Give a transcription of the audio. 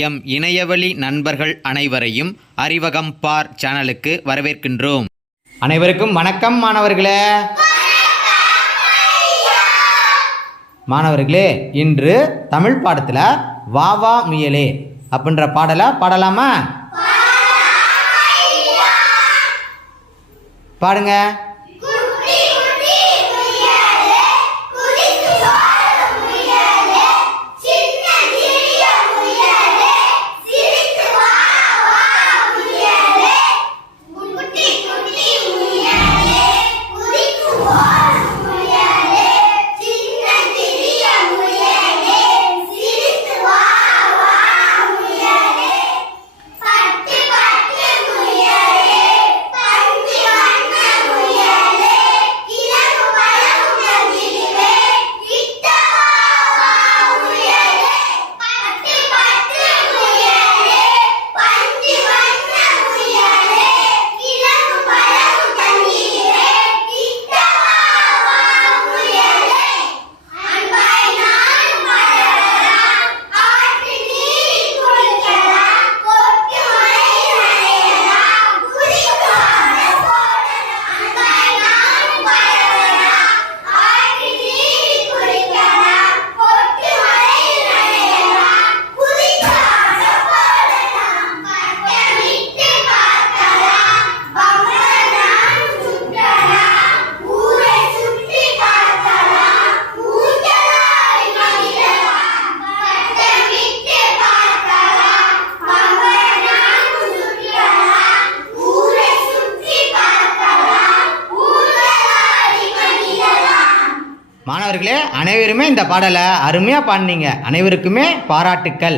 M இணையவழி நண்பர்கள் அனைவரையும் அறிவகம் பார் சேனலுக்கு வரவேற்கின்றோம். அனைவருக்கும் வணக்கம் மாணவர்களே. மாணவர்களே இன்று தமிழ் பாடத்தில் வா வா முயலே அப்படின்ற பாடலை பாடலாமா? பாடுங்க. நண்பர்களே அனைவருமே இந்த பாடலை அருமையாக பாடினீங்க. அனைவருக்குமே பாராட்டுக்கள்.